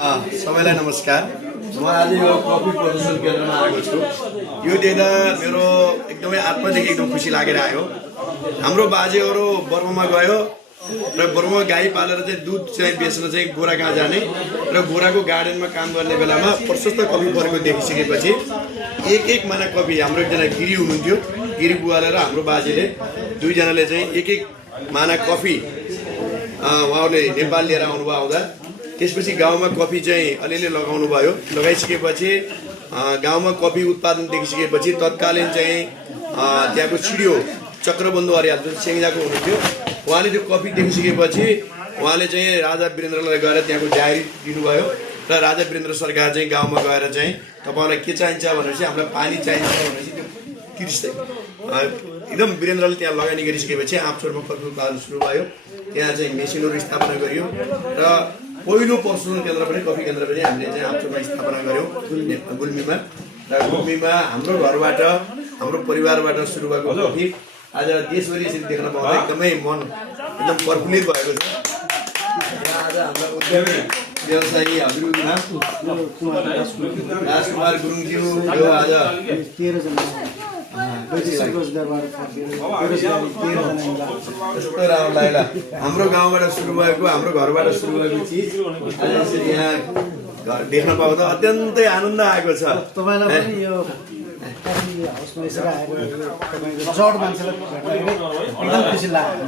सबैलाई नमस्कार। म आज यो कफी प्रदर्शन केन्द्रमा आएको छु। यो देख्दा मेरो एकदमै आत्मादेखि एकदम खुसी लागेर आयो। हाम्रो बाजेहरू बर्मामा गयो र बर्मा गाई पालेर चाहिँ दुध चाहिँ बेच्न चाहिँ गोरा कहाँ जाने र गोराको गार्डनमा काम गर्ने बेलामा प्रशस्त कफी परेको देखिसकेपछि एक माना कफी हाम्रो एकजना गिरी हुनुहुन्थ्यो, गिरी बुवाले र हाम्रो बाजेले दुईजनाले चाहिँ एक माना कफी उहाँहरूले नेपाल लिएर आउनुभयो। आउँदा त्यसपछि गाउँमा कफी चाहिँ अलिअलि लगाउनु भयो। लगाइसकेपछि गाउँमा कफी उत्पादन देखिसकेपछि तत्कालीन चाहिँ त्यहाँको छिडियो चक्रबन्धु अर्याल जुन सेङ्जाको हुनुहुन्थ्यो, उहाँले त्यो कफी देखिसकेपछि उहाँले चाहिँ राजा वीरेन्द्रलाई गएर त्यहाँको डायरी दिनुभयो र राजा वीरेन्द्र सरकार चाहिँ गाउँमा गएर चाहिँ तपाईँलाई के चाहिन्छ भनेपछि हामीलाई पानी चाहिन्छ भनेपछि त्यो तिर्सै एकदम वीरेन्द्रले त्यहाँ लगानी गरिसकेपछि आँपचोरमा कफी उत्पादन सुरु भयो। त्यहाँ चाहिँ मेसिनहरू स्थापना गरियो र पहिलो प्रशोधन केन्द्र पनि कफी केन्द्र पनि हामीले चाहिँ आँपचोरमा स्थापना गऱ्यौँ गुल्मीमा। र गुल्मीमा हाम्रो घरबाट हाम्रो परिवारबाट सुरु भएको कफी आज देशभरि यसरी देख्न पाउँदा एकदमै मन एकदम प्रफुल्लित भएको छ। आज हाम्रा उद्यमी व्यवसायी हजुर राजकुमार गुरुङज्यू यो आज 13 जना कस्तो राम्रो लाग्यो। हाम्रो गाउँबाट सुरु भएको हाम्रो घरबाट सुरु भएको चिज आज यसरी यहाँ देख्न पाउँदा अत्यन्तै आनन्द आएको छ। तपाईलाई पनि यो हाउसमा यसरी आएर तपाईको जड मान्छेलाई भेट्दा एकदम खुसी लाग्यो।